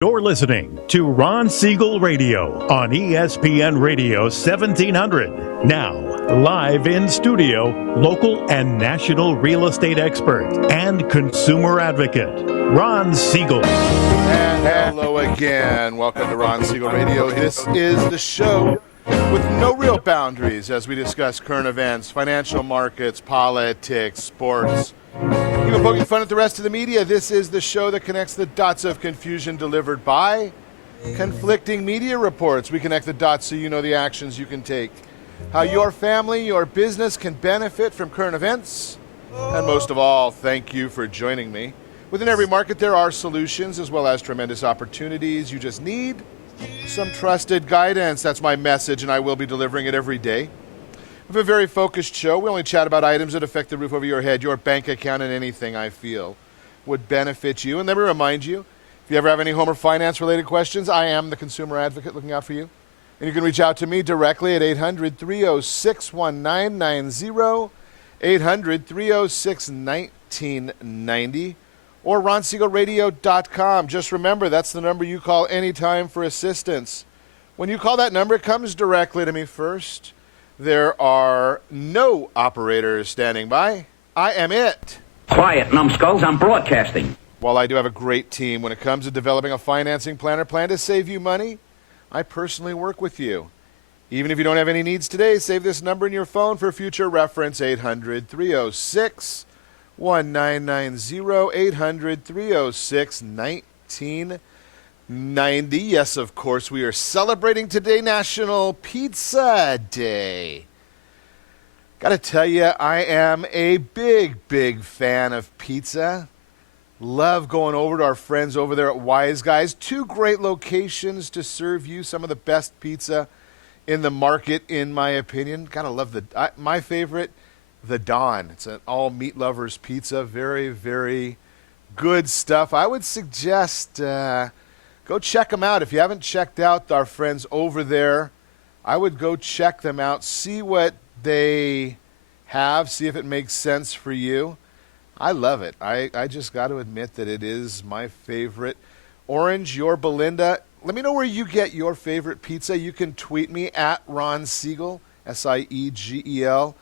You're listening to Ron Siegel Radio on ESPN Radio 1700. Now, live in studio, local and national real estate expert and consumer advocate, Ron Siegel. And hello again. Welcome to Ron Siegel Radio. This is the show with no real boundaries as we discuss current events, financial markets, politics, sports, even poking fun at the rest of the media. This is the show that connects the dots of confusion delivered by conflicting media reports. We connect the dots so you know the actions you can take, how your family, your business can benefit from current events, and most of all, thank you for joining me. Within every market, there are solutions as well as tremendous opportunities. You just need some trusted guidance. That's my message, and I will be delivering it every day. We have a very focused show. We only chat about items that affect the roof over your head, your bank account, and anything I feel would benefit you. And let me remind you, if you ever have any home or finance-related questions, I am the consumer advocate looking out for you. And you can reach out to me directly at 800-306-1990, 800-306-1990, or RonSiegelRadio.com. Just remember, that's the number you call anytime for assistance. When you call that number, it comes directly to me first. There are no operators standing by. I am it. Quiet, numbskulls. I'm broadcasting. While I do have a great team when it comes to developing a financing plan or plan to save you money, I personally work with you. Even if you don't have any needs today, save this number in your phone for future reference, 800-306-1990, 800-306-1990. Yes, of course, we are celebrating today National Pizza Day. Gotta tell you, I am a big fan of pizza. Love going over to our friends over there at Wise Guys. Two great locations to serve you some of the best pizza in the market, in my opinion. Gotta love my favorite, the Dawn. It's an all meat lovers pizza. Very good stuff. I would suggest go check them out. If you haven't checked out our friends over there, I would go check them out, see what they have, see if it makes sense for you. I love it. I just got to admit that it is my favorite. Orange, your Belinda, let me know where you get your favorite pizza. You can tweet me at Ron Siegel, Siegel.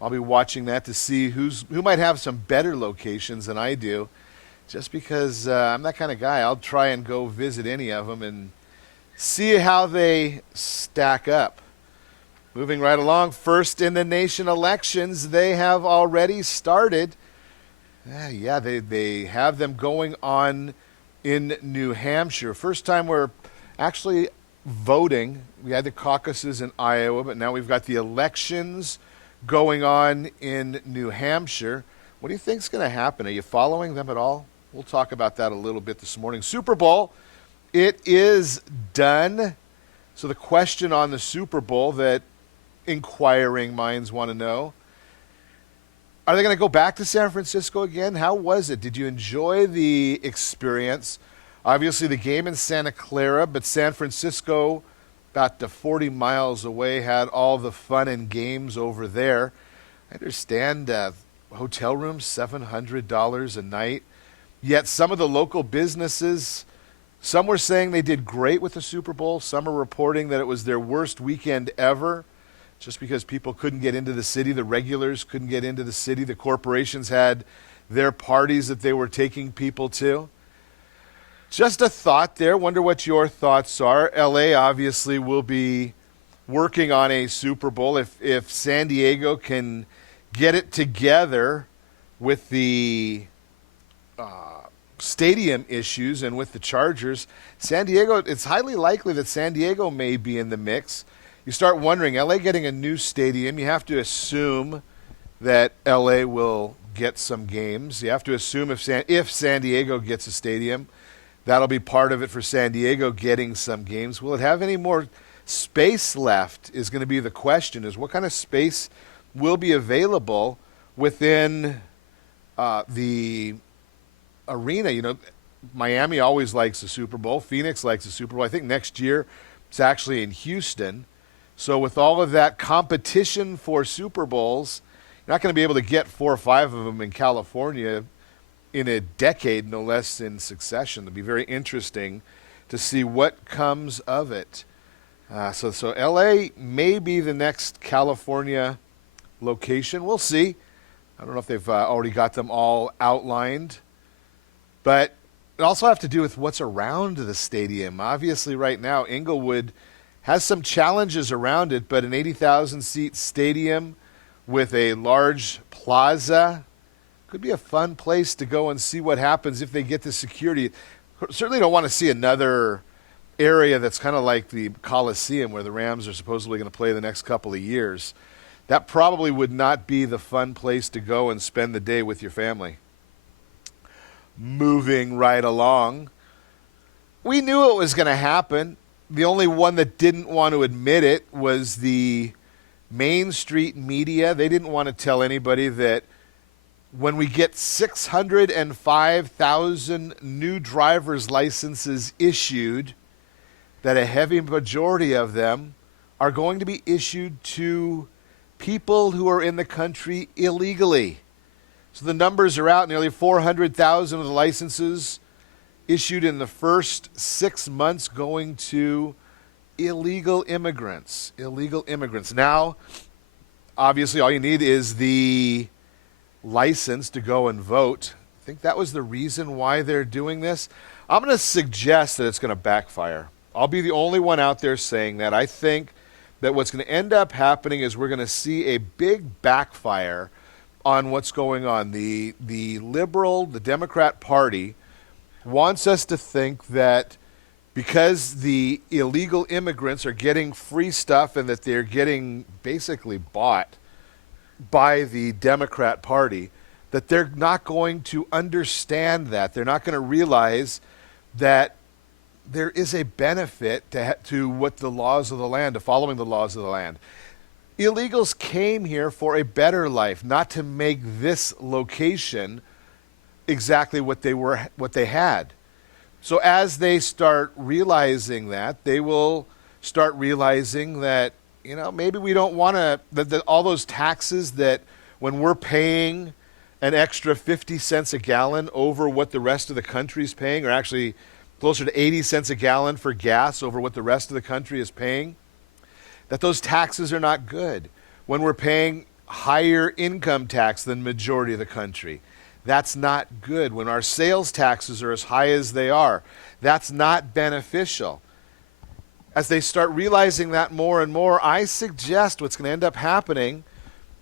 I'll be watching that to see who might have some better locations than I do. Just because I'm that kind of guy, I'll try and go visit any of them and see how they stack up. Moving right along, first in the nation elections, they have already started. They have them going on in New Hampshire. First time we're actually voting. We had the caucuses in Iowa, but now we've got the elections going on in New Hampshire. What do you think is going to happen? Are you following them at all? We'll talk about that a little bit this morning. Super Bowl, it is done. So the question on the Super Bowl that inquiring minds want to know, are they going to go back to San Francisco again? How was it? Did you enjoy the experience? Obviously the game in Santa Clara, but San Francisco, about 40 miles away, had all the fun and games over there. I understand hotel rooms, $700 a night. Yet some of the local businesses, some were saying they did great with the Super Bowl. Some are reporting that it was their worst weekend ever just because people couldn't get into the city. The regulars couldn't get into the city. The corporations had their parties that they were taking people to. Just a thought there. Wonder what your thoughts are. LA obviously will be working on a Super Bowl. If San Diego can get it together with the stadium issues and with the Chargers, San Diego, it's highly likely that San Diego may be in the mix. You start wondering, LA getting a new stadium, you have to assume that LA will get some games. You have to assume if San Diego gets a stadium, that'll be part of it for San Diego getting some games. Will it have any more space left is going to be the question, is what kind of space will be available within the arena. You know, Miami always likes the Super Bowl. Phoenix likes the Super Bowl. I think next year it's actually in Houston. So with all of that competition for Super Bowls, you're not going to be able to get 4 or 5 of them in California in a decade, no less, in succession. It'll be very interesting to see what comes of it. So LA may be the next California location. We'll see. I don't know if they've already got them all outlined. But it also have to do with what's around the stadium. Obviously, right now, Inglewood has some challenges around it, but an 80,000-seat stadium with a large plaza could be a fun place to go and see what happens if they get the security. Certainly don't want to see another area that's kind of like the Coliseum where the Rams are supposedly going to play the next couple of years. That probably would not be the fun place to go and spend the day with your family. Moving right along, we knew it was going to happen. The only one that didn't want to admit it was the Main Street media. They didn't want to tell anybody that when we get 605,000 new driver's licenses issued, that a heavy majority of them are going to be issued to people who are in the country illegally. So the numbers are out. Nearly 400,000 of the licenses issued in the first 6 months going to illegal immigrants. Illegal immigrants. Now, obviously, all you need is the license to go and vote. I think that was the reason why they're doing this. I'm going to suggest that it's going to backfire. I'll be the only one out there saying that. I think that what's going to end up happening is we're going to see a big backfire on what's going on. The liberal, the Democrat Party wants us to think that because the illegal immigrants are getting free stuff and that they're getting basically bought by the Democrat Party, that they're not going to understand that. They're not going to realize that there is a benefit to what the laws of the land, to following the laws of the land. Illegals came here for a better life, not to make this location exactly what they had. So as they start realizing that, they will start realizing that, you know, maybe we don't want to, that all those taxes that when we're paying an extra 50 cents a gallon over what the rest of the country is paying, or actually closer to 80 cents a gallon for gas over what the rest of the country is paying, that those taxes are not good. When we're paying higher income tax than majority of the country, that's not good. When our sales taxes are as high as they are, that's not beneficial. As they start realizing that more and more, I suggest what's going to end up happening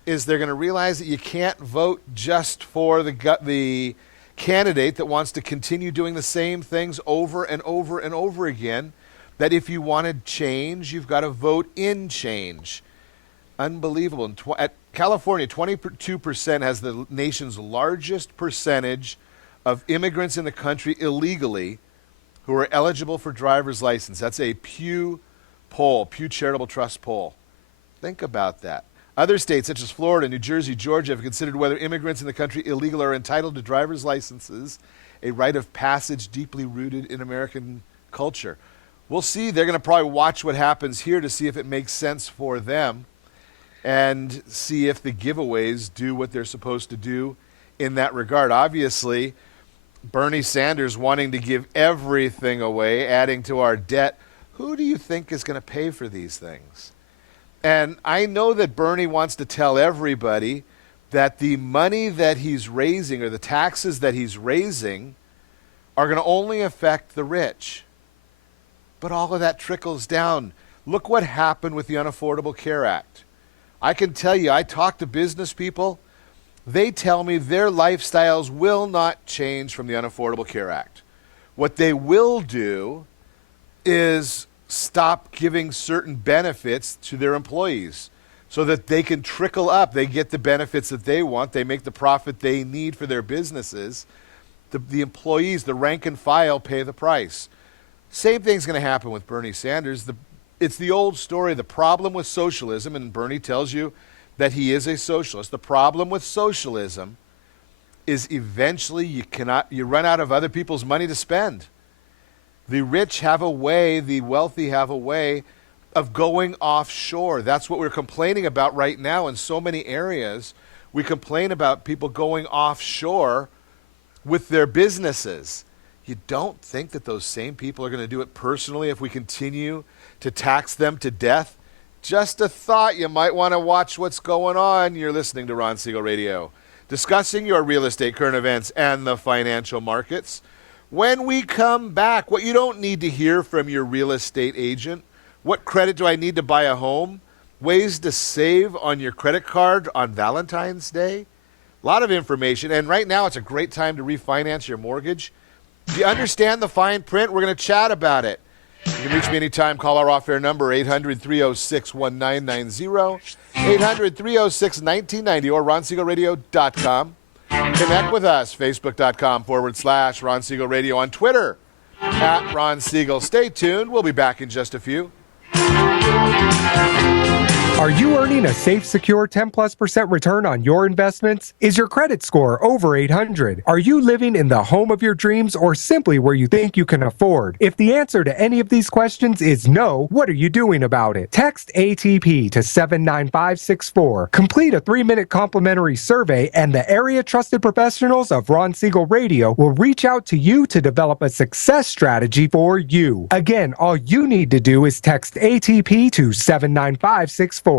is they're going to realize that you can't vote just for the candidate that wants to continue doing the same things over and over and over again, that if you wanted change, you've got to vote in change. Unbelievable. At California, 22% has the nation's largest percentage of immigrants in the country illegally who are eligible for driver's license. That's a Pew poll, Pew Charitable Trust poll. Think about that. Other states such as Florida, New Jersey, Georgia have considered whether immigrants in the country illegal are entitled to driver's licenses, a rite of passage deeply rooted in American culture. We'll see. They're going to probably watch what happens here to see if it makes sense for them and see if the giveaways do what they're supposed to do in that regard. Obviously, Bernie Sanders wanting to give everything away, adding to our debt. Who do you think is going to pay for these things? And I know that Bernie wants to tell everybody that the money that he's raising or the taxes that he's raising are going to only affect the rich. But all of that trickles down. Look what happened with the Unaffordable Care Act. I can tell you, I talk to business people. They tell me their lifestyles will not change from the Unaffordable Care Act. What they will do is stop giving certain benefits to their employees so that they can trickle up. They get the benefits that they want. They make the profit they need for their businesses. The employees, the rank and file, pay the price. Same thing's going to happen with Bernie Sanders. It's the old story. The problem with socialism, and Bernie tells you that he is a socialist. The problem with socialism is eventually you run out of other people's money to spend. The rich have a way, the wealthy have a way of going offshore. That's what we're complaining about right now in so many areas. We complain about people going offshore with their businesses. You don't think that those same people are going to do it personally if we continue to tax them to death? Just a thought. You might want to watch what's going on. You're listening to Ron Siegel Radio, discussing your real estate current events and the financial markets. When we come back, what you don't need to hear from your real estate agent: what credit do I need to buy a home? Ways to save on your credit card on Valentine's Day? A lot of information, and right now it's a great time to refinance your mortgage. Do you understand the fine print? We're going to chat about it. You can reach me anytime. Call our off-air number, 800-306-1990, 800-306-1990, or ronsiegelradio.com. Connect with us, facebook.com/Ron Siegel Radio, on Twitter, @Ron Siegel. Stay tuned. We'll be back in just a few. Are you earning a safe, secure 10+% return on your investments? Is your credit score over 800? Are you living in the home of your dreams or simply where you think you can afford? If the answer to any of these questions is no, what are you doing about it? Text ATP to 79564. Complete a 3-minute complimentary survey, and the area trusted professionals of Ron Siegel Radio will reach out to you to develop a success strategy for you. Again, all you need to do is text ATP to 79564.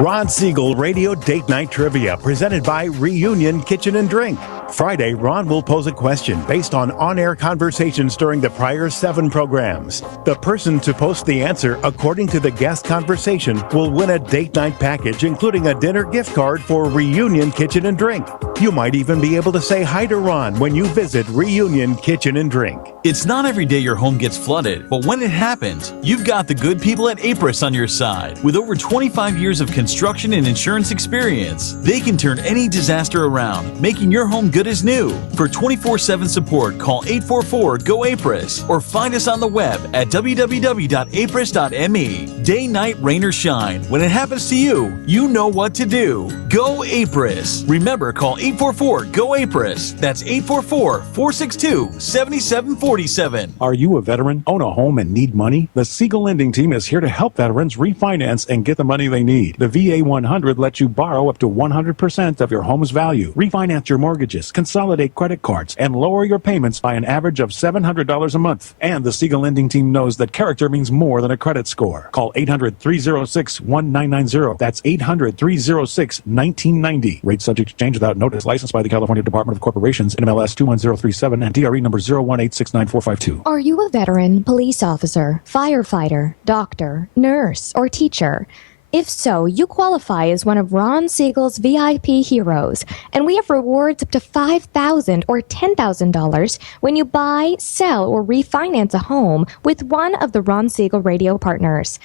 Ron Siegel Radio Date Night Trivia, presented by Reunion Kitchen and Drink. Friday, Ron will pose a question based on on-air conversations during the prior 7 programs. The person to post the answer according to the guest conversation will win a date night package, including a dinner gift card for Reunion Kitchen and Drink. You might even be able to say hi to Ron when you visit Reunion Kitchen and Drink. It's not every day your home gets flooded, but when it happens, you've got the good people at Apris on your side. With over 25 years of construction and insurance experience, they can turn any disaster around, making your home good as new. For 24/7 support, call 844-GO-APRIS or find us on the web at www.apris.me. Day, night, rain, or shine, when it happens to you, you know what to do. Go Apris. Remember, call 844-GO-APRIS. That's 844-462-7747. Are you a veteran, own a home, and need money? The Siegel Lending Team is here to help veterans refinance and get the money they need. The VA 100 lets you borrow up to 100% of your home's value, refinance your mortgages, consolidate credit cards, and lower your payments by an average of $700 a month. And the Siegel Lending Team knows that character means more than a credit score. Call 800-306-1990. That's 800-306-1990. Rate subject to change without notice. Licensed by the California Department of Corporations, NMLS 21037, and DRE number 018694452. Are you a veteran, police officer, firefighter, doctor, nurse, or teacher? If so, you qualify as one of Ron Siegel's VIP heroes, and we have rewards up to $5,000 or $10,000 when you buy, sell, or refinance a home with one of the Ron Siegel Radio partners.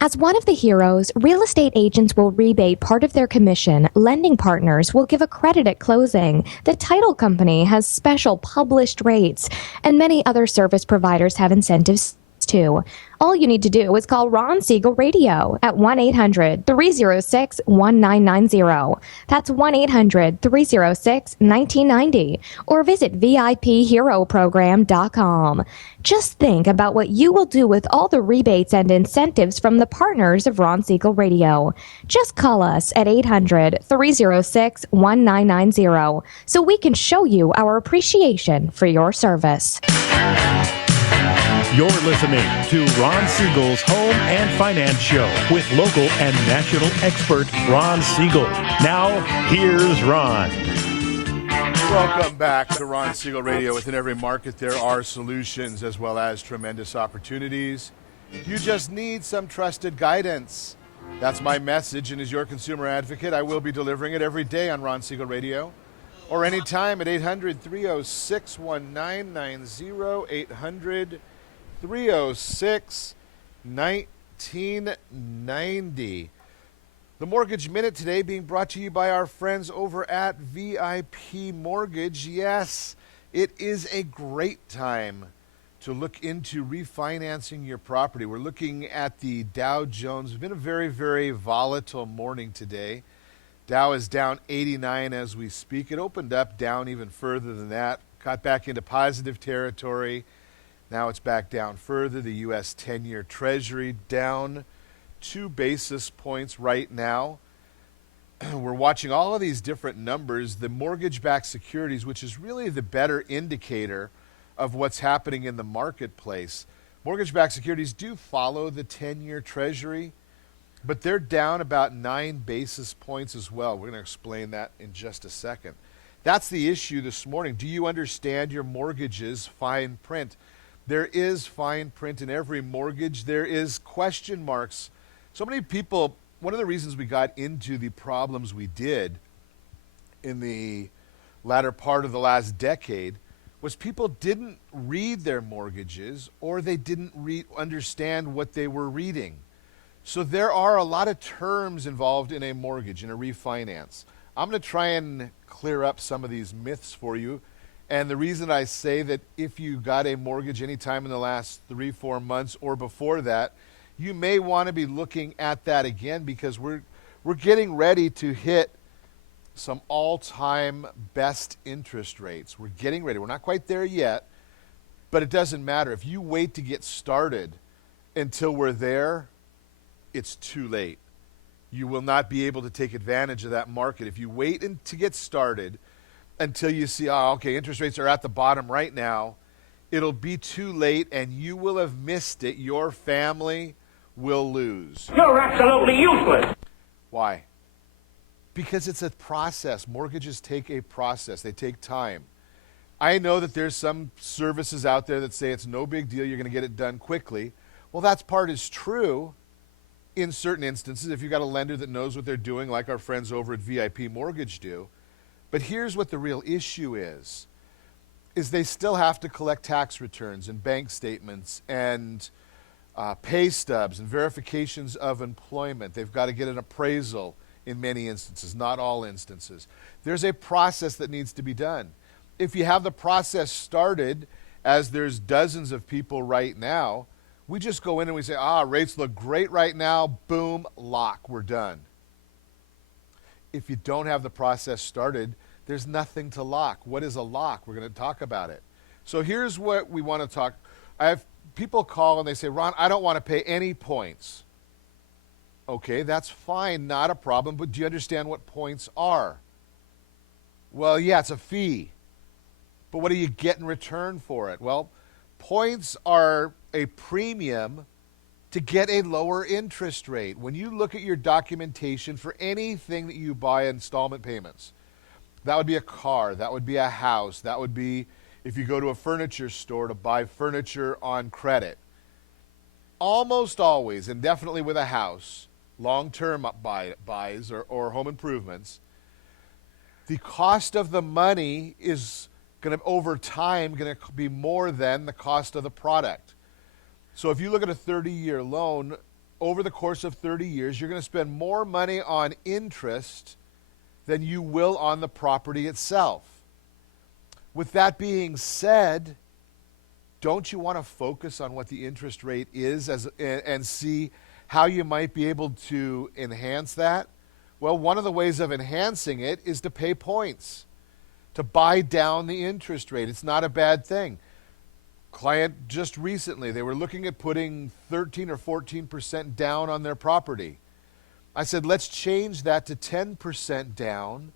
As one of the heroes, real estate agents will rebate part of their commission. Lending partners will give a credit at closing. The title company has special published rates, and many other service providers have incentives too. All you need to do is call Ron Siegel Radio at 1-800-306-1990. That's 1-800-306-1990. Or visit VIPHeroProgram.com. Just think about what you will do with all the rebates and incentives from the partners of Ron Siegel Radio. Just call us at 800-306-1990 so we can show you our appreciation for your service. You're listening to Ron Siegel's Home and Finance Show with local and national expert Ron Siegel. Now, here's Ron. Welcome back to Ron Siegel Radio. Within every market, there are solutions as well as tremendous opportunities. You just need some trusted guidance. That's my message, and as your consumer advocate, I will be delivering it every day on Ron Siegel Radio or anytime at 800-306-1990, 800-306-1990. The Mortgage Minute today being brought to you by our friends over at VIP Mortgage. Yes, it is a great time to look into refinancing your property. We're looking at the Dow Jones. It's been a very, very volatile morning today. Dow is down 89 as we speak. It opened up down even further than that, got back into positive territory. Now it's back down further. The U.S. 10-year Treasury down 2 basis points right now. we're watching all of these different numbers, the mortgage-backed securities, which is really the better indicator of what's happening in the marketplace. Mortgage-backed securities do follow the 10-year Treasury, but they're down about 9 basis points as well. We're going to explain that in just a second. That's the issue this morning. Do you understand your mortgage's fine print? There is fine print in every mortgage. There is question marks. So many people, one of the reasons we got into the problems we did in the latter part of the last decade was people didn't read their mortgages, or they didn't understand what they were reading. So there are a lot of terms involved in a mortgage, in a refinance. I'm going to try and clear up some of these myths for you. And the reason I say that if you got a mortgage anytime in the last 3-4 months or before that, you may want to be looking at that again, because we're getting ready to hit some all-time best interest rates. We're getting ready. We're not quite there yet, but it doesn't matter. If you wait to get started until we're there, it's too late. You will not be able to take advantage of that market. If you wait to get started until you see, oh, okay, interest rates are at the bottom right now, it'll be too late and you will have missed it. Your family will lose. You're absolutely useless. Why? Because it's a process. Mortgages take a process. They take time. I know that there's some services out there that say it's no big deal, you're going to get it done quickly. Well, that part is true in certain instances, if you've got a lender that knows what they're doing, like our friends over at VIP Mortgage do. But here's what the real issue is they still have to collect tax returns and bank statements and pay stubs and verifications of employment. They've got to get an appraisal in many instances, not all instances. There's a process that needs to be done. If you have the process started, as there's dozens of people right now, we just go in and we say, rates look great right now, boom, lock, we're done. If you don't have the process started, there's nothing to lock. What is a lock? We're going to talk about it. So here's what we want to talk. I have people call and they say, Ron, I don't want to pay any points. Okay, that's fine, not a problem, but do you understand what points are? Well, yeah, it's a fee. But what do you get in return for it? Well, points are a premium to get a lower interest rate. When you look at your documentation for anything that you buy installment payments, that would be a car, that would be a house, that would be if you go to a furniture store to buy furniture on credit. Almost always, and definitely with a house, long-term buys or home improvements, the cost of the money is going to, over time, going to be more than the cost of the product. So if you look at a 30-year loan, over the course of 30 years, you're going to spend more money on interest than you will on the property itself. With that being said, don't you want to focus on what the interest rate is and see how you might be able to enhance that? Well, one of the ways of enhancing it is to pay points, to buy down the interest rate. It's not a bad thing. Client just recently, they were looking at putting 13 or 14% down on their property. I said, let's change that to 10% down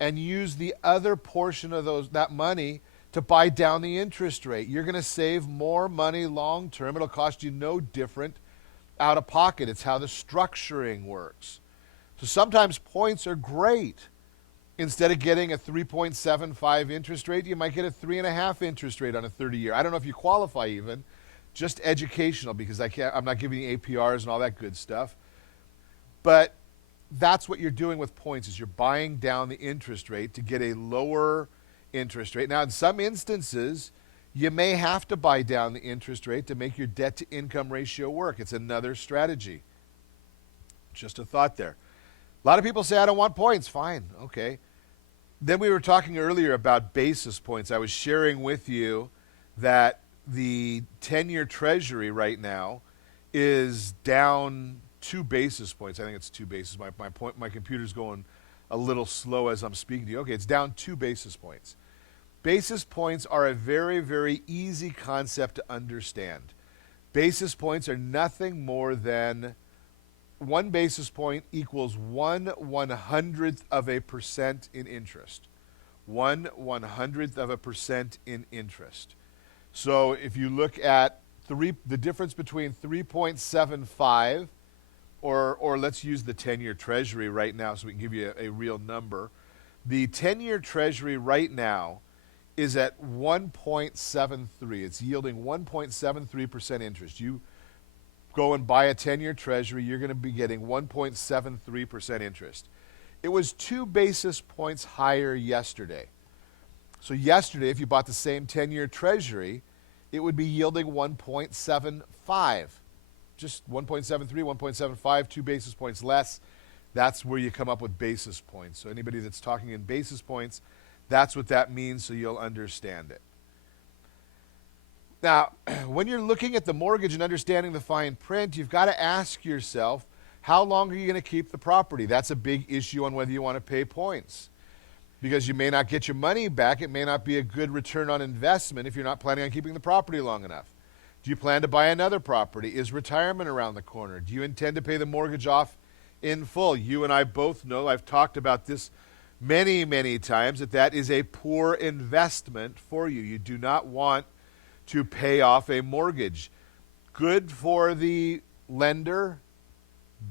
and use the other portion of that money to buy down the interest rate. You're going to save more money long term. It'll cost you no different out of pocket. It's how the structuring works. So sometimes points are great. Instead of getting a 3.75 interest rate, you might get a 3.5 interest rate on a 30-year. I don't know if you qualify even, just educational, because I'm not giving you APRs and all that good stuff. But that's what you're doing with points, is you're buying down the interest rate to get a lower interest rate. Now, in some instances, you may have to buy down the interest rate to make your debt-to-income ratio work. It's another strategy. Just a thought there. A lot of people say, I don't want points. Fine, okay. Then we were talking earlier about basis points. I was sharing with you that the 10-year Treasury right now is down 2 basis points. I think it's 2 basis. My computer's going a little slow as I'm speaking to you. Okay, it's down 2 basis points. Basis points are a very, very easy concept to understand. Basis points are nothing more than 1 basis point equals 1/100th% in interest. 1/100th% in interest. So if you look at the difference between 3.75 or let's use the 10-year Treasury right now so we can give you a real number. The 10-year Treasury right now is at 1.73. It's yielding 1.73% interest. You go and buy a 10-year Treasury, you're going to be getting 1.73% interest. It was 2 basis points higher yesterday. So yesterday, if you bought the same 10-year Treasury, it would be yielding 1.75. Just 1.73, 1.75, 2 basis points less. That's where you come up with basis points. So anybody that's talking in basis points, that's what that means, so you'll understand it. Now, when you're looking at the mortgage and understanding the fine print, you've got to ask yourself, how long are you going to keep the property? That's a big issue on whether you want to pay points, because you may not get your money back. It may not be a good return on investment if you're not planning on keeping the property long enough. Do you plan to buy another property? Is retirement around the corner? Do you intend to pay the mortgage off in full? You and I both know, I've talked about this many, many times, that is a poor investment for you. You do not want to pay off a mortgage. Good for the lender,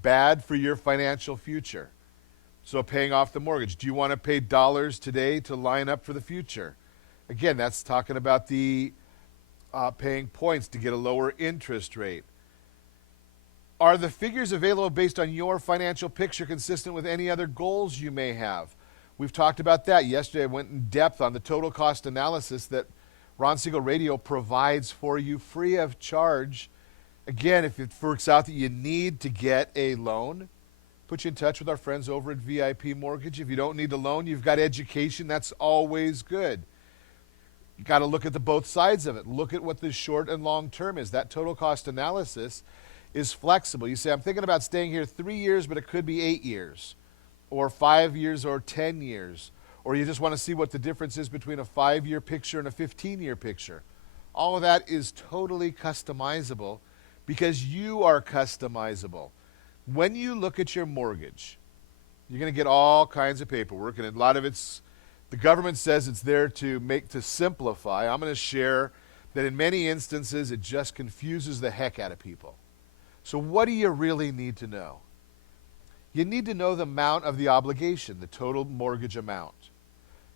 bad for your financial future. So paying off the mortgage. Do you want to pay dollars today to line up for the future? Again, that's talking about the paying points to get a lower interest rate. Are the figures available based on your financial picture consistent with any other goals you may have? We've talked about that. Yesterday I went in depth on the total cost analysis that Ron Siegel Radio provides for you free of charge. Again, if it works out that you need to get a loan, put you in touch with our friends over at VIP Mortgage. If you don't need a loan, you've got education. That's always good. You got to look at the both sides of it. Look at what the short and long term is. That total cost analysis is flexible. You say, I'm thinking about staying here 3 years, but it could be 8 years, or 5 years, or 10 years. Or you just want to see what the difference is between a 5-year picture and a 15-year picture. All of that is totally customizable because you are customizable. When you look at your mortgage, you're going to get all kinds of paperwork, and a lot of it's, the government says it's there to simplify. I'm going to share that in many instances it just confuses the heck out of people. So what do you really need to know? You need to know the amount of the obligation, the total mortgage amount.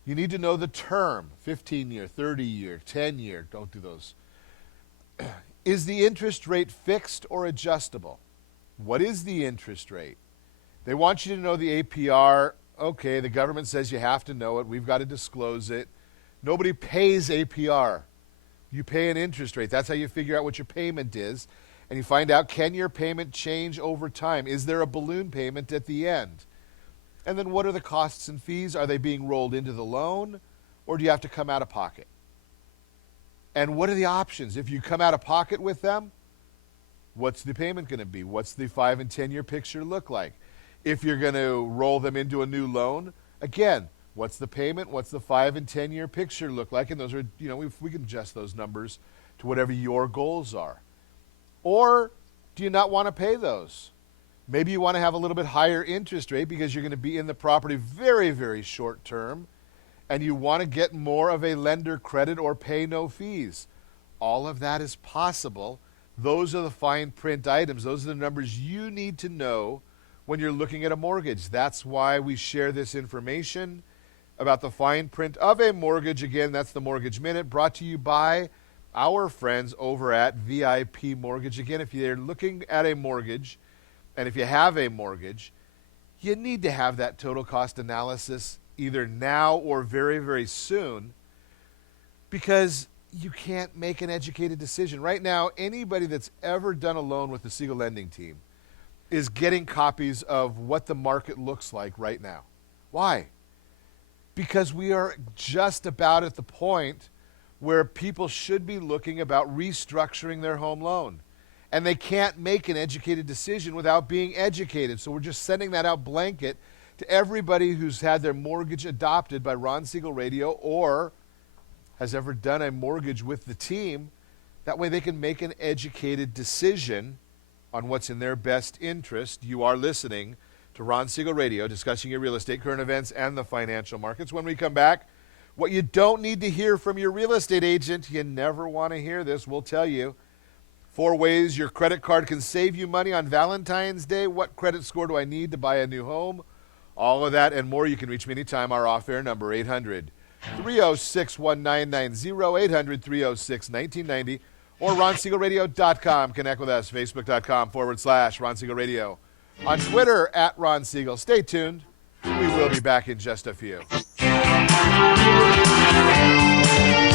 You need to know the term, 15-year, 30-year, 10-year. Don't do those. Is the interest rate fixed or adjustable? What is the interest rate? They want you to know the APR. Okay, the government says you have to know it. We've got to disclose it. Nobody pays APR. You pay an interest rate. That's how you figure out what your payment is. And you find out, can your payment change over time? Is there a balloon payment at the end? And then what are the costs and fees? Are they being rolled into the loan, or do you have to come out of pocket? And what are the options? If you come out of pocket with them, what's the payment going to be? What's the 5 and 10-year picture look like? If you're going to roll them into a new loan, again, what's the payment? What's the 5 and 10-year picture look like? And those are, we can adjust those numbers to whatever your goals are. Or do you not want to pay those? Maybe you want to have a little bit higher interest rate because you're going to be in the property very, very short term, and you want to get more of a lender credit or pay no fees. All of that is possible. Those are the fine print items. Those are the numbers you need to know when you're looking at a mortgage. That's why we share this information about the fine print of a mortgage. Again, that's the Mortgage Minute, brought to you by our friends over at VIP Mortgage. Again, if you're looking at a mortgage, and if you have a mortgage, you need to have that total cost analysis either now or very, very soon, because you can't make an educated decision. Right now, anybody that's ever done a loan with the Siegel Lending Team is getting copies of what the market looks like right now. Why? Because we are just about at the point where people should be looking about restructuring their home loan. And they can't make an educated decision without being educated. So we're just sending that out blanket to everybody who's had their mortgage adopted by Ron Siegel Radio or has ever done a mortgage with the team. That way they can make an educated decision on what's in their best interest. You are listening to Ron Siegel Radio, discussing your real estate, current events, and the financial markets. When we come back, what you don't need to hear from your real estate agent, you never want to hear this, we'll tell you. 4 ways your credit card can save you money on Valentine's Day. What credit score do I need to buy a new home? All of that and more. You can reach me anytime. Our off-air number, 800-306-1990, 800-306-1990, or RonSiegelRadio.com. Connect with us, Facebook.com/Ron Siegel Radio. On Twitter, @Ron Siegel. Stay tuned. We will be back in just a few.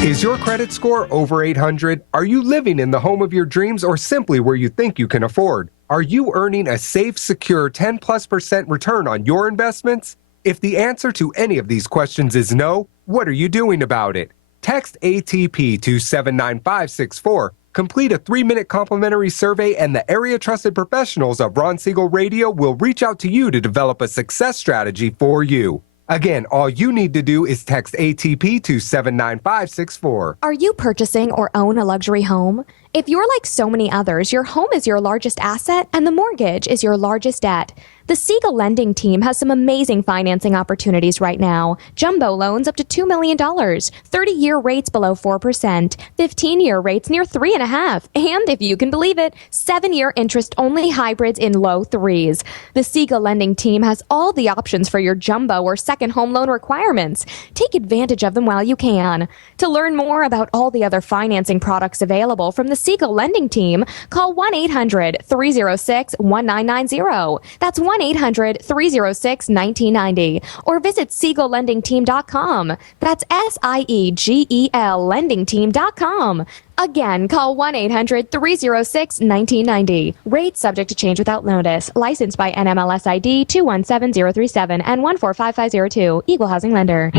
Is your credit score over 800? Are you living in the home of your dreams or simply where you think you can afford? Are you earning a safe, secure 10+% return on your investments? If the answer to any of these questions is no, what are you doing about it? Text ATP to 79564. Complete a 3-minute complimentary survey, and the area trusted professionals of Ron Siegel Radio will reach out to you to develop a success strategy for you. Again, all you need to do is text ATP to 79564. Are you purchasing or own a luxury home? If you're like so many others, your home is your largest asset and the mortgage is your largest debt. The Siegel lending team has some amazing financing opportunities right now. Jumbo loans up to $2 million, 30-year rates below 4%, 15-year rates near 3.5%, and if you can believe it, 7-year interest-only hybrids in low 3s. The Siegel lending team has all the options for your jumbo or second home loan requirements. Take advantage of them while you can. To learn more about all the other financing products available from the Siegel lending team, call 1-800-306-1990. That's 1-800-306-1990, or visit SiegelLendingTeam.com. That's SIEGEL lendingteam.com. Again, call 1-800-306-1990. Rates subject to change without notice. Licensed by NMLS ID 217037 and 145502. Equal housing lender.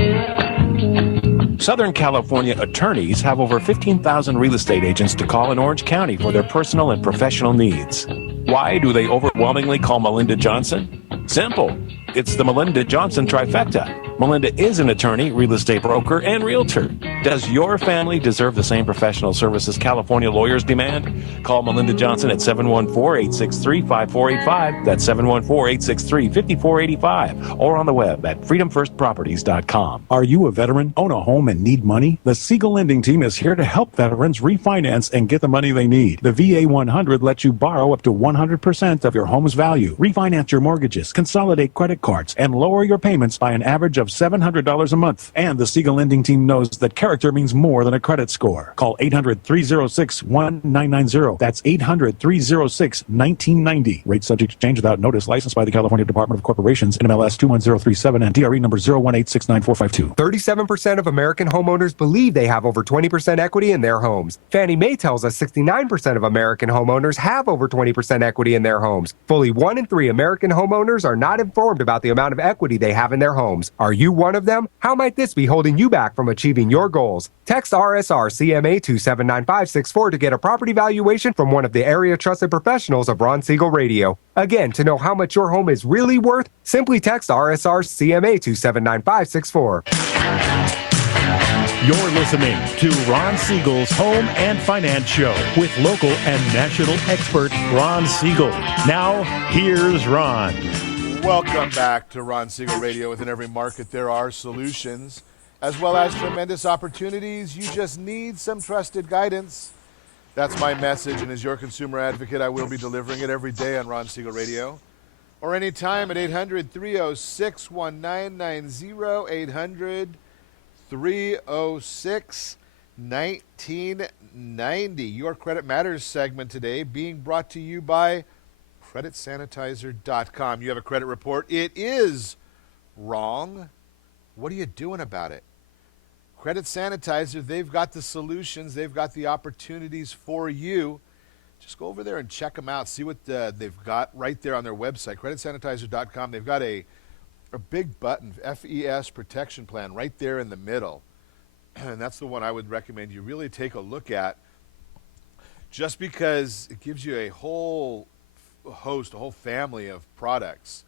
Southern California attorneys have over 15,000 real estate agents to call in Orange County for their personal and professional needs. Why do they overwhelmingly call Melinda Johnson? Simple. It's the Melinda Johnson trifecta. Melinda is an attorney, real estate broker, and realtor. Does your family deserve the same professional services California lawyers demand? Call Melinda Johnson at 714-863-5485. That's 714-863-5485. Or on the web at freedomfirstproperties.com. Are you a veteran, own a home, and need money? The Siegel Lending Team is here to help veterans refinance and get the money they need. The VA 100 lets you borrow up to 100% of your home's value, refinance your mortgages, consolidate credit cards, and lower your payments by an average of $700 a month. And the Siegel Lending Team knows that character means more than a credit score. Call 800-306-1990. That's 800-306-1990. Rates subject to change without notice. Licensed by the California Department of Corporations, NMLS 21037 and DRE number 018694452. 37% of American homeowners believe they have over 20% equity in their homes. Fannie Mae tells us 69% of American homeowners have over 20% equity in their homes. Fully 1 in 3 American homeowners are not informed about the amount of equity they have in their homes. Are you one of them? How might this be holding you back from achieving your goals? Text RSR CMA to 79564 to get a property valuation from one of the area trusted professionals of Ron Siegel Radio. Again, to know how much your home is really worth, simply text RSR CMA to 79564. You're listening to Ron Siegel's Home and Finance Show with local and national expert Ron Siegel. Now, here's Ron. Welcome back to Ron Siegel Radio. Within every market, there are solutions as well as tremendous opportunities. You just need some trusted guidance. That's my message, and as your consumer advocate, I will be delivering it every day on Ron Siegel Radio or anytime at 800-306-1990, 800-306-1990. Your Credit Matters segment today being brought to you by CreditSanitizer.com. You have a credit report. It is wrong. What are you doing about it? Credit Sanitizer, they've got the solutions. They've got the opportunities for you. Just go over there and check them out. See what they've got right there on their website, CreditSanitizer.com. They've got a big button, FES Protection Plan, right there in the middle. And that's the one I would recommend you really take a look at, just because it gives you a whole host, a whole family of products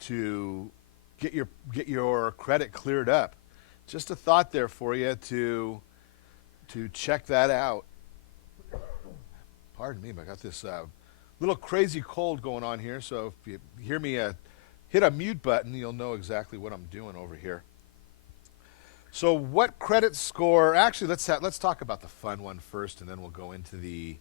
to get your credit cleared up. Just a thought there for you to check that out. Pardon me, I got this little crazy cold going on here, so if you hear me hit a mute button, you'll know exactly what I'm doing over here. So what credit score, actually let's talk about the fun one first, and then we'll go into the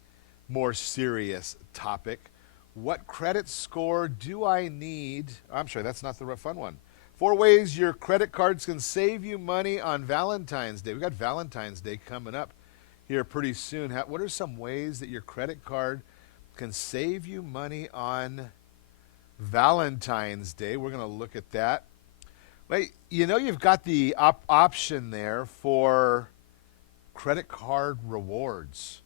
more serious topic. What credit score do I need? I'm sorry, that's not the fun one. 4 ways your credit cards can save you money on Valentine's Day. We've got Valentine's Day coming up here pretty soon. What are some ways that your credit card can save you money on Valentine's Day? We're going to look at that. Wait, you know you've got the option there for credit card rewards.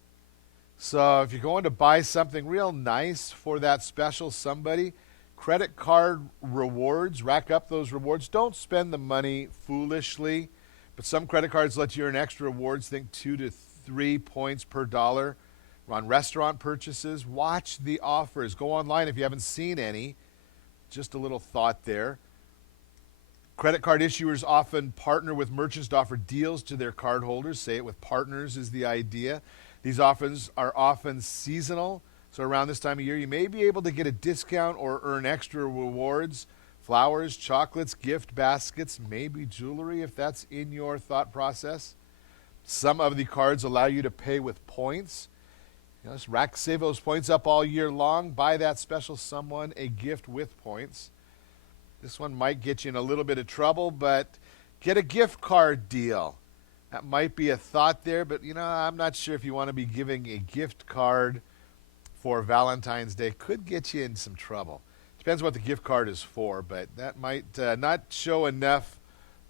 So if you're going to buy something real nice for that special somebody, credit card rewards, rack up those rewards. Don't spend the money foolishly, but some credit cards let you earn extra rewards, think 2 to 3 points per dollar on restaurant purchases. Watch the offers. Go online if you haven't seen any. Just a little thought there. Credit card issuers often partner with merchants to offer deals to their cardholders. Say it with partners is the idea. These offers are often seasonal. So around this time of year, you may be able to get a discount or earn extra rewards. Flowers, chocolates, gift baskets, maybe jewelry if that's in your thought process. Some of the cards allow you to pay with points. Just save those points up all year long. Buy that special someone a gift with points. This one might get you in a little bit of trouble, but get a gift card deal. That might be a thought there, but I'm not sure if you want to be giving a gift card for Valentine's Day. Could get you in some trouble. Depends what the gift card is for, but that might not show enough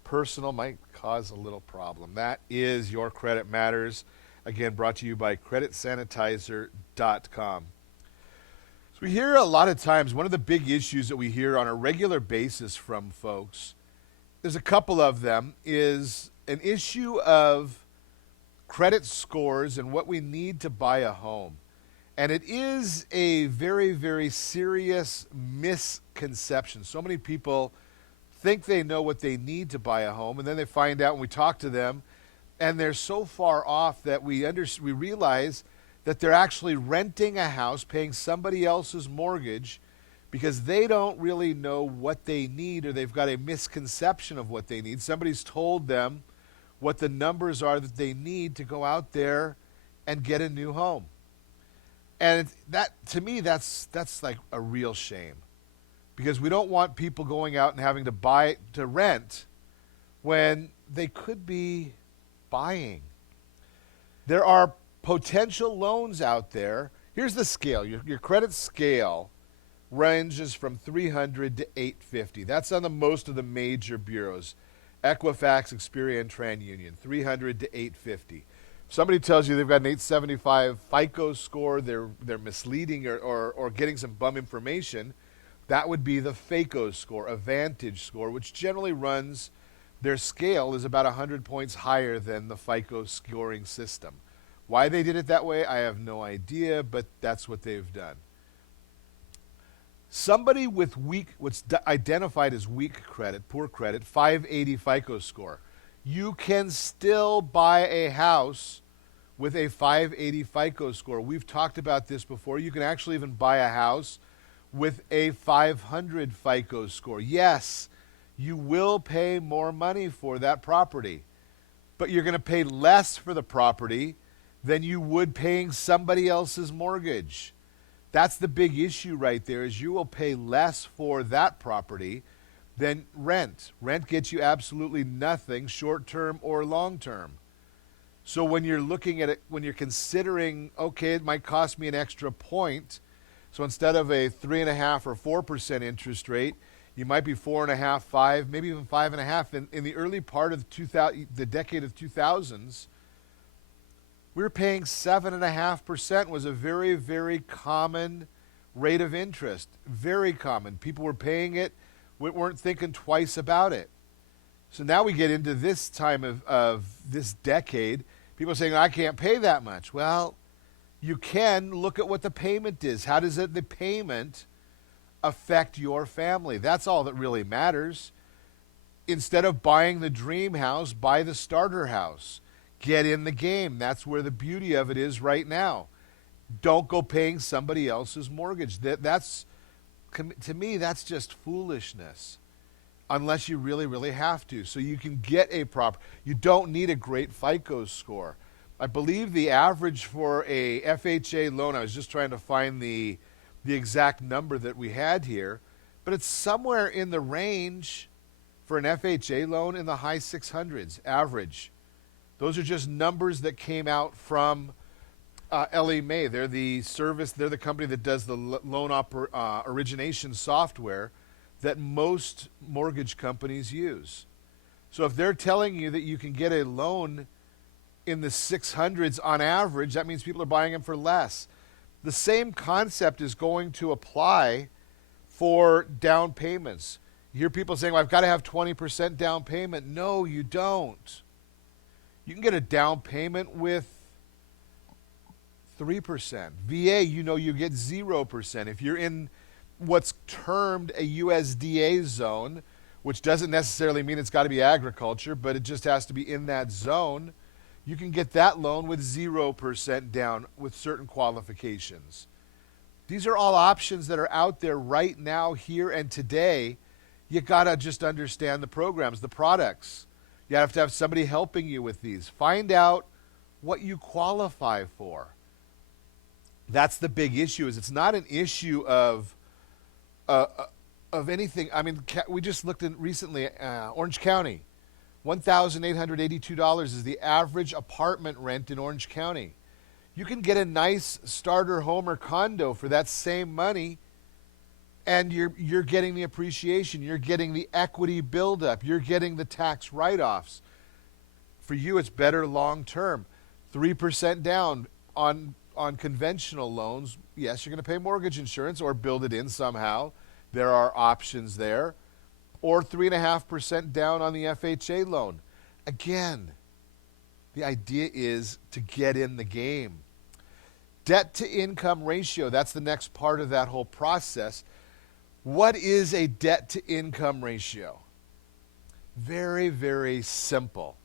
personal, might cause a little problem. That is Your Credit Matters. Again, brought to you by creditsanitizer.com. So we hear a lot of times, one of the big issues that we hear on a regular basis from folks, there's a couple of them, is an issue of credit scores and what we need to buy a home. And it is a very, very serious misconception. So many people think they know what they need to buy a home, and then they find out when we talk to them, and they're so far off that we realize that they're actually renting a house, paying somebody else's mortgage, because they don't really know what they need, or they've got a misconception of what they need. Somebody's told them what the numbers are that they need to go out there and get a new home. And that, to me, that's like a real shame, because we don't want people going out and having to rent when they could be buying. There are potential loans out there. Here's the scale. Your credit scale ranges from 300 to 850. That's on most of the major bureaus. Equifax, Experian, TransUnion, 300 to 850. If somebody tells you they've got an 875 FICO score, they're misleading or getting some bum information. That would be the FACO score, a Vantage score, which generally runs, their scale is about 100 points higher than the FICO scoring system. Why they did it that way, I have no idea, but that's what they've done. Somebody with what's identified as weak credit, poor credit, 580 FICO score, you can still buy a house with a 580 FICO score. We've talked about this before. You can actually even buy a house with a 500 FICO score. Yes, you will pay more money for that property, but you're going to pay less for the property than you would paying somebody else's mortgage. That's the big issue right there, is you will pay less for that property than rent. Rent gets you absolutely nothing, short-term or long-term. So when you're looking at it, when you're considering, okay, it might cost me an extra point, so instead of a 3.5% or 4% interest rate, you might be 4.5%, 5%, maybe even 5.5%. In the early part of the decade of 2000s, we were paying 7.5%. Was a very, very common rate of interest. Very common. People were paying it, weren't thinking twice about it. So now we get into this time of this decade, people are saying, I can't pay that much. Well, you can look at what the payment is. How does the payment affect your family? That's all that really matters. Instead of buying the dream house, buy the starter house. Get in the game. That's where the beauty of it is right now. Don't go paying somebody else's mortgage. To me, that's just foolishness. Unless you really, really have to. So you can get a proper, you don't need a great FICO score. I believe the average for a FHA loan, I was just trying to find the exact number that we had here, but it's somewhere in the range for an FHA loan in the high 600s, average. Those are just numbers that came out from Ellie Mae. They're the company that does the loan origination software that most mortgage companies use. So if they're telling you that you can get a loan in the 600s on average, that means people are buying them for less. The same concept is going to apply for down payments. You hear people saying, well, I've got to have 20% down payment. No, you don't. You can get a down payment with 3%. VA, you get 0%. If you're in what's termed a USDA zone, which doesn't necessarily mean it's got to be agriculture, but it just has to be in that zone, you can get that loan with 0% down with certain qualifications. These are all options that are out there right now, here and today. You got to just understand the programs, the products. You have to have somebody helping you with these. Find out what you qualify for. That's the big issue. Is it's not an issue of anything. I mean, we just looked at recently, Orange County, $1,882 is the average apartment rent in Orange County. You can get a nice starter home or condo for that same money, and you're getting the appreciation, you're getting the equity buildup, you're getting the tax write-offs. For you, it's better long term. 3% down on conventional loans. Yes, you're going to pay mortgage insurance or build it in somehow. There are options there. Or 3.5% down on the FHA loan. Again, the idea is to get in the game. Debt to income ratio, that's the next part of that whole process. What is a debt to income ratio? Very, very simple.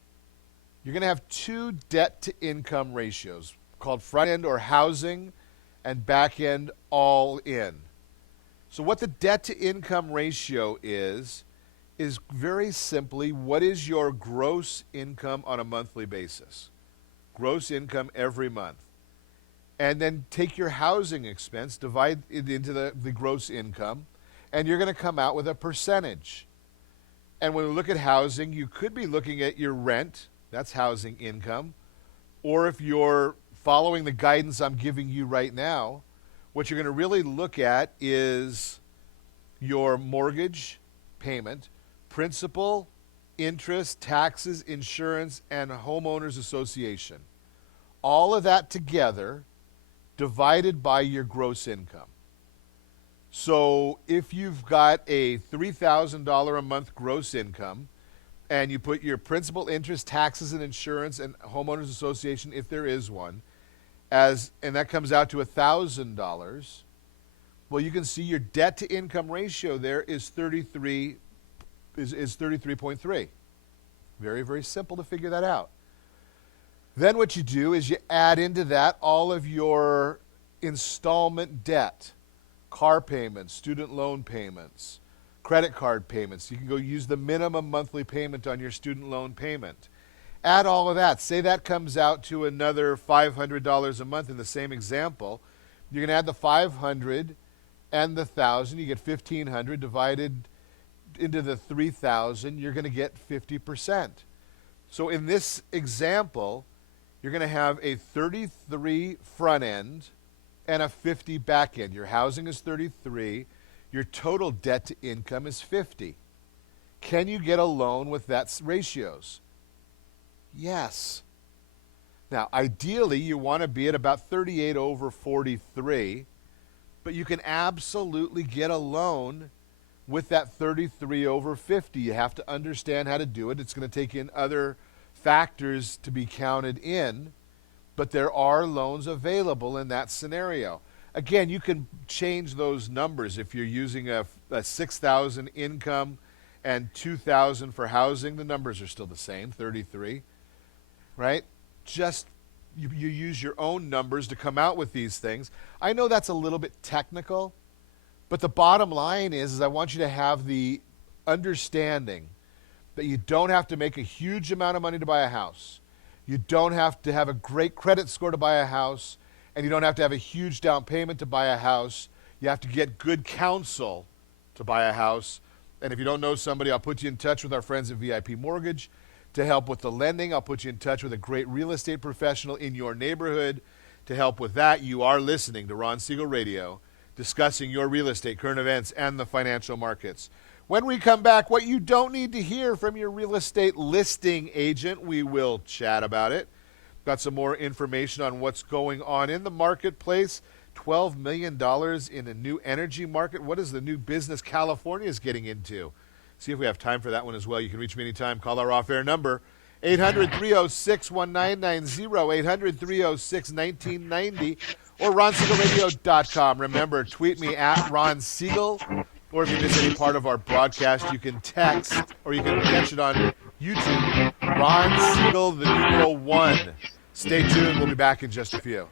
You're going to have two debt to income ratios called front end or housing and back end all in. So what the debt to income ratio is very simply, what is your gross income on a monthly basis? Gross income every month. And then take your housing expense, divide it into the gross income, and you're going to come out with a percentage. And when we look at housing, you could be looking at your rent, that's housing income, or if you're following the guidance I'm giving you right now, what you're going to really look at is your mortgage payment, principal, interest, taxes, insurance, and homeowners association. All of that together divided by your gross income. So if you've got a $3,000 a month gross income and you put your principal, interest, taxes, and insurance and homeowners association, if there is one, and that comes out to $1,000, well, you can see your debt to income ratio there is 33.3. Very, very simple to figure that out. Then what you do is you add into that all of your installment debt, car payments, student loan payments, credit card payments. You can go use the minimum monthly payment on your student loan payment. Add all of that. Say that comes out to another $500 a month in the same example. You're going to add the $500 and the $1,000. You get $1,500 divided into the $3,000. You're going to get 50%. So in this example, you're going to have a 33 front end and a 50 back end. Your housing is 33. Your total debt to income is 50. Can you get a loan with that ratios? Yes. Now, ideally, you want to be at about 38 over 43, but you can absolutely get a loan with that 33 over 50. You have to understand how to do it. It's going to take in other factors to be counted in, but there are loans available in that scenario. Again, you can change those numbers. If you're using a $6,000 income and $2,000 for housing, the numbers are still the same, 33, right? Just you use your own numbers to come out with these things. I know that's a little bit technical, but the bottom line is I want you to have the understanding that you don't have to make a huge amount of money to buy a house. You don't have to have a great credit score to buy a house, and you don't have to have a huge down payment to buy a house. You have to get good counsel to buy a house. And if you don't know somebody, I'll put you in touch with our friends at VIP Mortgage to help with the lending. I'll put you in touch with a great real estate professional in your neighborhood to help with that. You are listening to Ron Siegel Radio, discussing your real estate, current events, and the financial markets. When we come back, what you don't need to hear from your real estate listing agent, we will chat about it. Got some more information on what's going on in the marketplace. $12 million in a new energy market. What is the new business California is getting into? See if we have time for that one as well. You can reach me anytime. Call our off-air number, 800-306-1990, 800-306-1990, or ronsiegelradio.com. Remember, tweet me at Ron Siegel, or if you miss any part of our broadcast, you can text, or you can catch it on YouTube, Ron Siegel, the numeral 1. Stay tuned. We'll be back in just a few.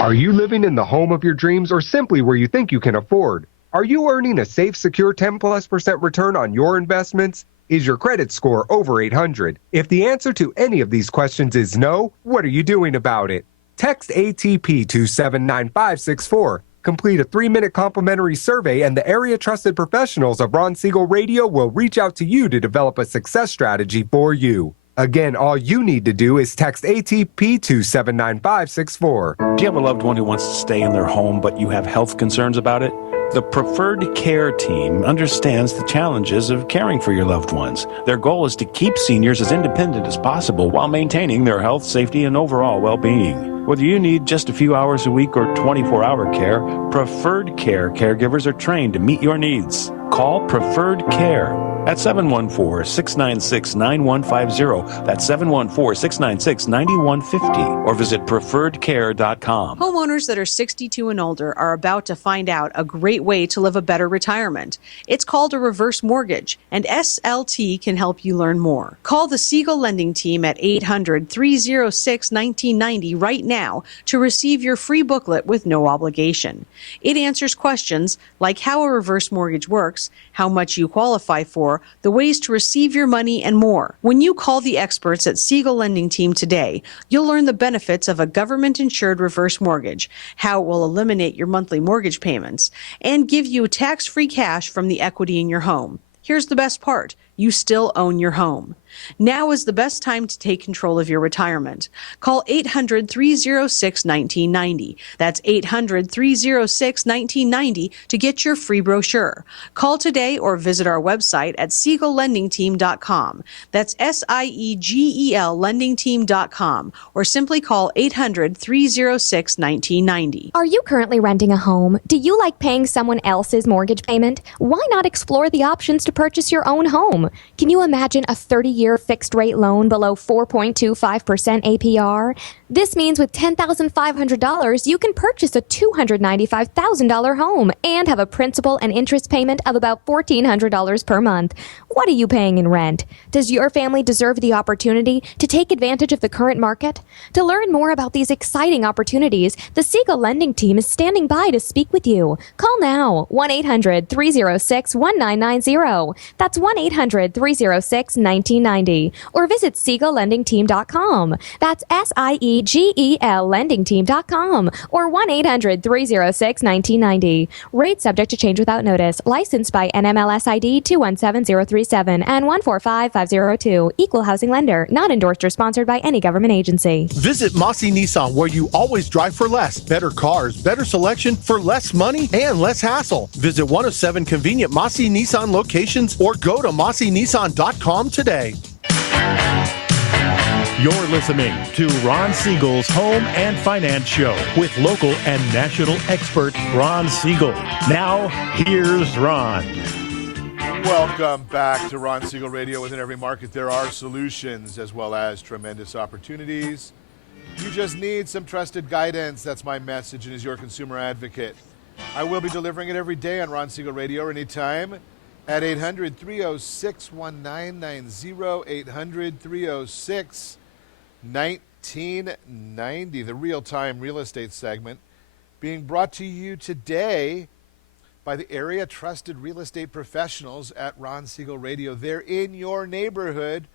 Are you living in the home of your dreams or simply where you think you can afford? Are you earning a safe, secure 10+% return on your investments? Is your credit score over 800? If the answer to any of these questions is no, what are you doing about it? Text ATP to 79564. Complete a 3-minute complimentary survey, and the area-trusted professionals of Ron Siegel Radio will reach out to you to develop a success strategy for you. Again, all you need to do is text ATP to 79564. Do you have a loved one who wants to stay in their home, but you have health concerns about it? The Preferred Care team understands the challenges of caring for your loved ones. Their goal is to keep seniors as independent as possible while maintaining their health, safety, and overall well-being. Whether you need just a few hours a week or 24-hour care, Preferred Care caregivers are trained to meet your needs. Call Preferred Care at 714-696-9150. That's 714-696-9150. Or visit preferredcare.com. Homeowners that are 62 and older are about to find out a great way to live a better retirement. It's called a reverse mortgage, and SLT can help you learn more. Call the Siegel Lending Team at 800-306-1990 right now to receive your free booklet with no obligation. It answers questions like how a reverse mortgage works, how much you qualify for, the ways to receive your money, and more. When you call the experts at Siegel Lending Team today, you'll learn the benefits of a government-insured reverse mortgage, how it will eliminate your monthly mortgage payments, and give you tax-free cash from the equity in your home. Here's the best part. You still own your home. Now is the best time to take control of your retirement. Call 800-306-1990. That's 800-306-1990 to get your free brochure. Call today or visit our website at SiegelLendingTeam.com. That's SIEGEL LendingTeam.com, or simply call 800-306-1990. Are you currently renting a home? Do you like paying someone else's mortgage payment? Why not explore the options to purchase your own home? Can you imagine a 30-year fixed-rate loan below 4.25% APR? This means with $10,500, you can purchase a $295,000 home and have a principal and interest payment of about $1,400 per month. What are you paying in rent? Does your family deserve the opportunity to take advantage of the current market? To learn more about these exciting opportunities, the Siegel Lending Team is standing by to speak with you. Call now, 1-800-306-1990. That's 1-800-306-1990. Or visit SiegelLendingTeam.com. That's SIEGEL LendingTeam.com. Or 1-800-306-1990. Rate subject to change without notice. Licensed by NMLS ID 217037 and 145502. Equal housing lender. Not endorsed or sponsored by any government agency. Visit Mossy Nissan, where you always drive for less. Better cars, better selection for less money and less hassle. Visit one of 7 convenient Mossy Nissan locations or go to mossynissan.com today. You're listening to Ron Siegel's Home and Finance Show with local and national expert Ron Siegel. Now, here's Ron. Welcome back to Ron Siegel Radio. Within every market, there are solutions as well as tremendous opportunities. You just need some trusted guidance. That's my message, and as your consumer advocate, I will be delivering it every day on Ron Siegel Radio or anytime at 800-306-1990, 1990, the real-time real estate segment, being brought to you today by the area trusted real estate professionals at Ron Siegel Radio. They're in your neighborhood.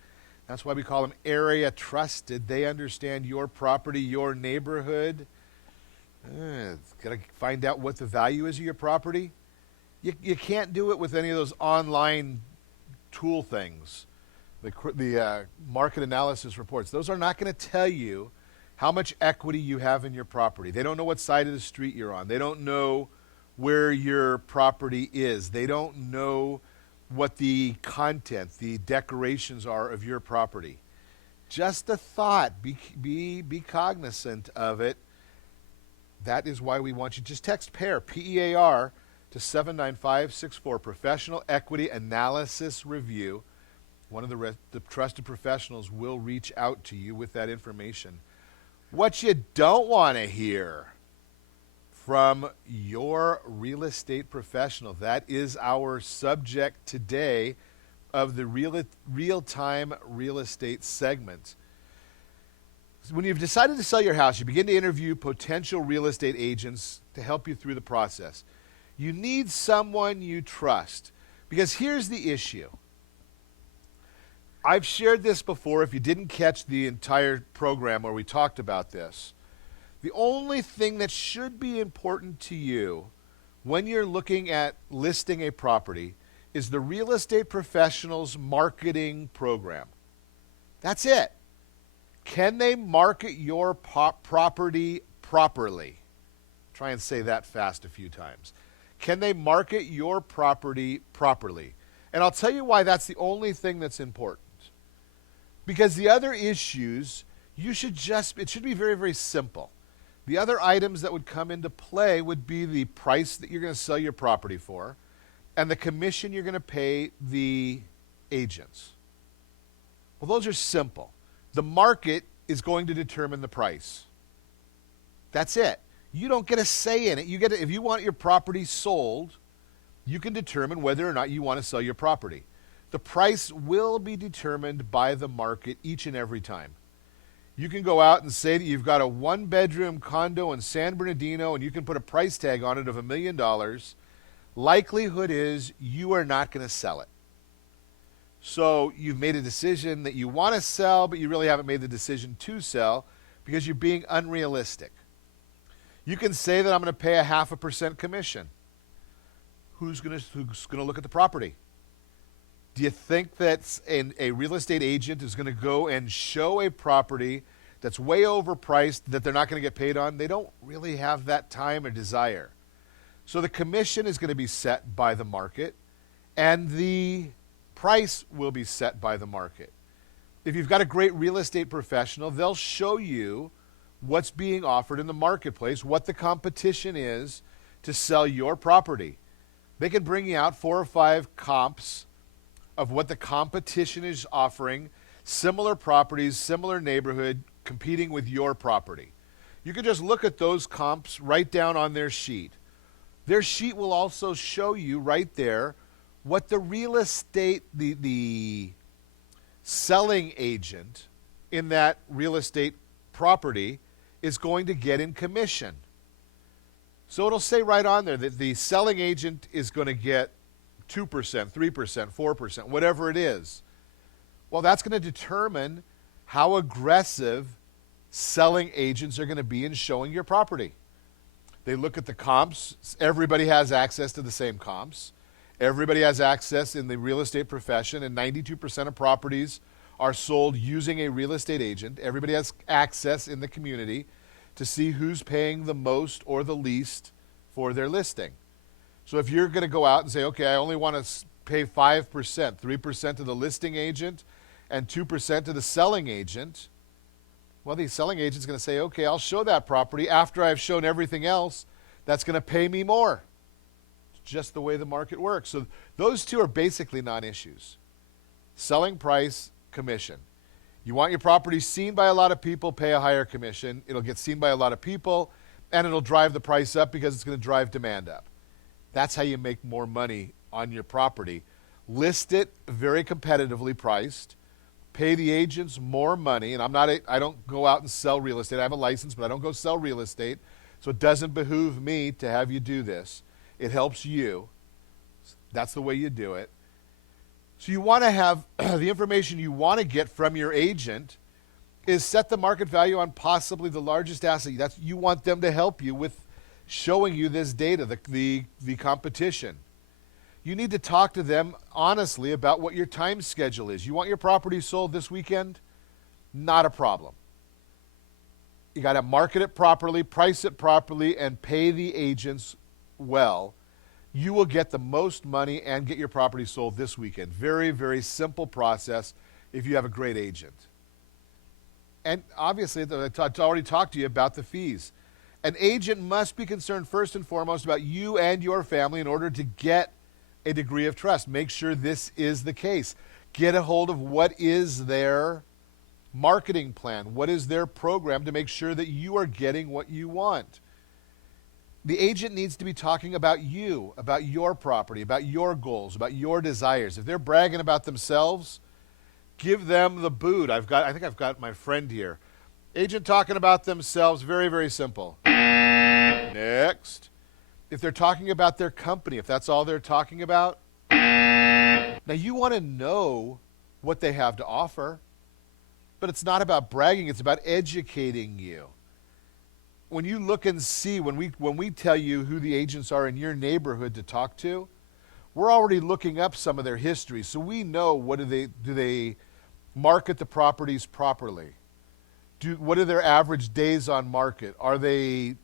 That's why we call them area trusted. They understand your property, your neighborhood. Got to find out what the value is of your property. You can't do it with any of those online tool things, the market analysis reports. Those are not going to tell you how much equity you have in your property. They don't know what side of the street you're on. They don't know where your property is. They don't know what the content, the decorations are of your property. Just a thought. Be cognizant of it. That is why we want you to just text PAIR, P-E-A-R, to 79564, Professional Equity Analysis Review. One of the trusted professionals will reach out to you with that information. What you don't want to hear from your real estate professional. That is our subject today of the real-time real estate segment. When you've decided to sell your house, you begin to interview potential real estate agents to help you through the process. You need someone you trust, because here's the issue. I've shared this before. If you didn't catch the entire program where we talked about this, the only thing that should be important to you when you're looking at listing a property is the real estate professional's marketing program. That's it. Can they market your property properly? Try and say that fast a few times. Can they market your property properly? And I'll tell you why that's the only thing that's important. Because the other issues, it should be very, very simple. The other items that would come into play would be the price that you're going to sell your property for and the commission you're going to pay the agents. Well, those are simple. The market is going to determine the price. That's it. You don't get a say in it. If you want your property sold, you can determine whether or not you want to sell your property. The price will be determined by the market each and every time. You can go out and say that you've got a one-bedroom condo in San Bernardino and you can put a price tag on it of $1 million. Likelihood is you are not going to sell it. So you've made a decision that you want to sell, but you really haven't made the decision to sell because you're being unrealistic. You can say that I'm going to pay a 0.5% commission. Who's going to look at the property? Do you think that a real estate agent is going to go and show a property that's way overpriced that they're not going to get paid on? They don't really have that time or desire. So the commission is going to be set by the market, and the price will be set by the market. If you've got a great real estate professional, they'll show you what's being offered in the marketplace, what the competition is to sell your property. They can bring you out 4 or 5 comps of what the competition is offering, similar properties, similar neighborhood, competing with your property. You can just look at those comps right down on their sheet. Their sheet will also show you right there what the real estate, the selling agent in that real estate property is going to get in commission. So it'll say right on there that the selling agent is going to get 2%, 3%, 4%, whatever it is. Well, that's going to determine how aggressive selling agents are going to be in showing your property. They look at the comps. Everybody has access to the same comps. Everybody has access in the real estate profession, and 92% of properties are sold using a real estate agent. Everybody has access in the community to see who's paying the most or the least for their listing. So if you're going to go out and say, okay, I only want to pay 5%, 3% to the listing agent and 2% to the selling agent, well, the selling agent's going to say, okay, I'll show that property after I've shown everything else. That's going to pay me more. It's just the way the market works. So those two are basically non-issues. Selling price, commission. You want your property seen by a lot of people, pay a higher commission. It'll get seen by a lot of people, and it'll drive the price up because it's going to drive demand up. That's how you make more money on your property. List it very competitively priced. pay the agents more money, and I don't go out and sell real estate. I have a license, but I don't go sell real estate, so it doesn't behoove me to have you do this. It helps you. That's the way you do it. So you want to have the information you want to get from your agent is set the market value on possibly the largest asset. You want them to help you with showing you this data, the competition. You need to talk to them honestly about what your time schedule is. You want your property sold this weekend? Not a problem. You got to market it properly, price it properly, and pay the agents well. You will get the most money and get your property sold this weekend. Very, very simple process if you have a great agent. And obviously, I already talked to you about the fees. An agent must be concerned first and foremost about you and your family in order to get a degree of trust. Make sure this is the case. Get a hold of what is their marketing plan, what is their program to make sure that you are getting what you want. The agent needs to be talking about you, about your property, about your goals, about your desires. If they're bragging about themselves, give them the boot. I think I've got my friend here. Agent talking about themselves, very, very simple. Next. If they're talking about their company, if that's all they're talking about, now you want to know what they have to offer, but it's not about bragging, it's about educating you. When you look and see, when we tell you who the agents are in your neighborhood to talk to, we're already looking up some of their history, so we know do they market the properties properly? What are their average days on market? Are they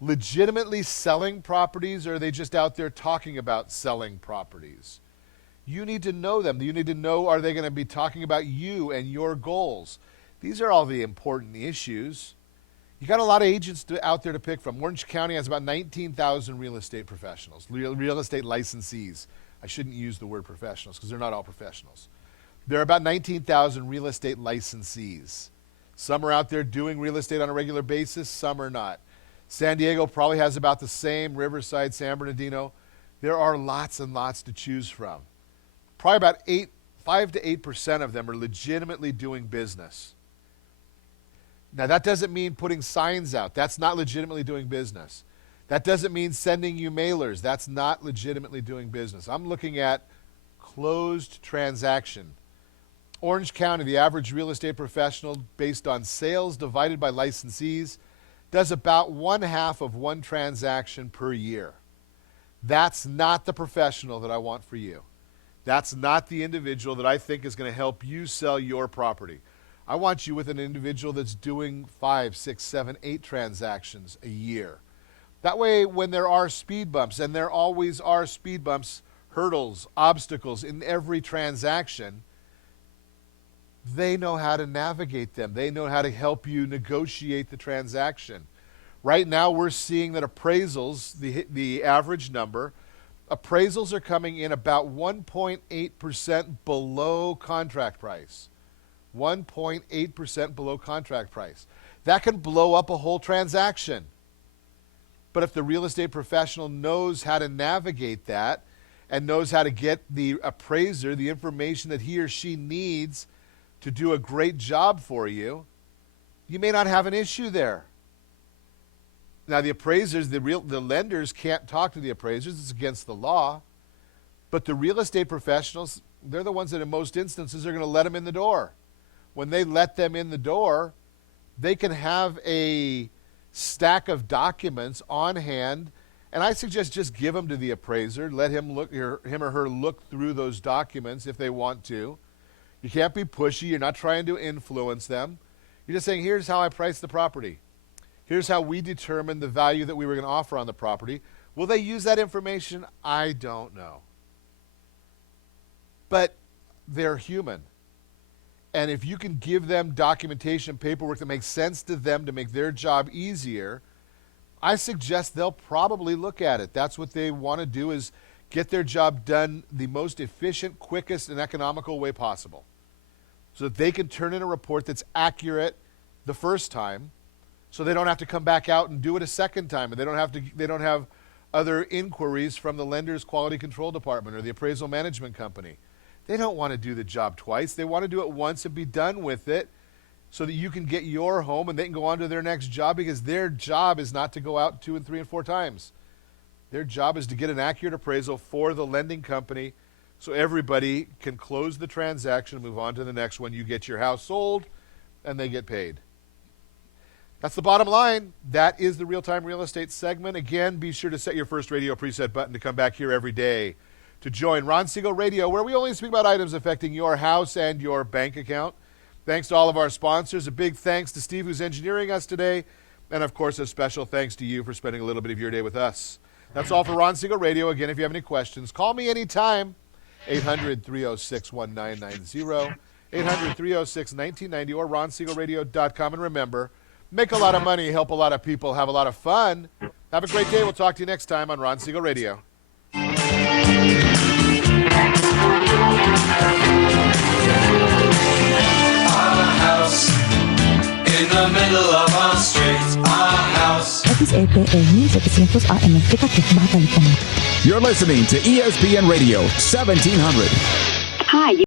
legitimately selling properties, or are they just out there talking about selling properties? You need to know them. You need to know, are they going to be talking about you and your goals? These are all the important issues. You got a lot of agents out there to pick from. Orange County has about 19,000 real estate professionals, real estate licensees. I shouldn't use the word professionals because they're not all professionals. There are about 19,000 real estate licensees. Some are out there doing real estate on a regular basis, some are not. San Diego probably has about the same, Riverside, San Bernardino. There are lots and lots to choose from. Probably about 5 to 8% of them are legitimately doing business. Now that doesn't mean putting signs out. That's not legitimately doing business. That doesn't mean sending you mailers. That's not legitimately doing business. I'm looking at closed transaction. Orange County, the average real estate professional based on sales divided by licensees, does about 1/2 of one transaction per year. That's not the professional that I want for you. That's not the individual that I think is going to help you sell your property. I want you with an individual that's doing 5, 6, 7, 8 transactions a year. That way, when there are speed bumps, and there always are speed bumps, hurdles, obstacles in every transaction, they know how to navigate them. They know how to help you negotiate the transaction. Right now, we're seeing that appraisals, the average number, appraisals are coming in about 1.8% below contract price. 1.8% below contract price. That can blow up a whole transaction. But if the real estate professional knows how to navigate that and knows how to get the appraiser the information that he or she needs to do a great job for you, you may not have an issue there. Now the appraisers, the lenders can't talk to the appraisers. It's against the law. But the real estate professionals, they're the ones that in most instances are going to let them in the door. When they let them in the door, they can have a stack of documents on hand, and I suggest just give them to the appraiser. Let him or her look through those documents if they want to. You can't be pushy. You're not trying to influence them. You're just saying, here's how I price the property. Here's how we determine the value that we were going to offer on the property. Will they use that information? I don't know. But they're human. And if you can give them documentation, paperwork that makes sense to them to make their job easier, I suggest they'll probably look at it. That's what they want to do, is get their job done the most efficient, quickest, and economical way possible, so that they can turn in a report that's accurate the first time, so they don't have to come back out and do it a second time, and they don't have other inquiries from the lender's quality control department or the appraisal management company. They don't want to do the job twice. They want to do it once and be done with it so that you can get your home and they can go on to their next job, because their job is not to go out 2 and 3 and 4 times. Their job is to get an accurate appraisal for the lending company so everybody can close the transaction and move on to the next one. You get your house sold and they get paid. That's the bottom line. That is the Real-Time Real Estate segment. Again, be sure to set your first radio preset button to come back here every day to join Ron Siegel Radio, where we only speak about items affecting your house and your bank account. Thanks to all of our sponsors. A big thanks to Steve, who's engineering us today. And, of course, a special thanks to you for spending a little bit of your day with us. That's all for Ron Siegel Radio. Again, if you have any questions, call me anytime. 800-306-1990, 800-306-1990, or ronsiegelradio.com. And remember, make a lot of money, help a lot of people, have a lot of fun. Have a great day. We'll talk to you next time on Ron Siegel Radio. In the middle of our street, our house. XAPA News 700 AM Kita Balikan. You're listening to ESPN Radio 1700. Hi.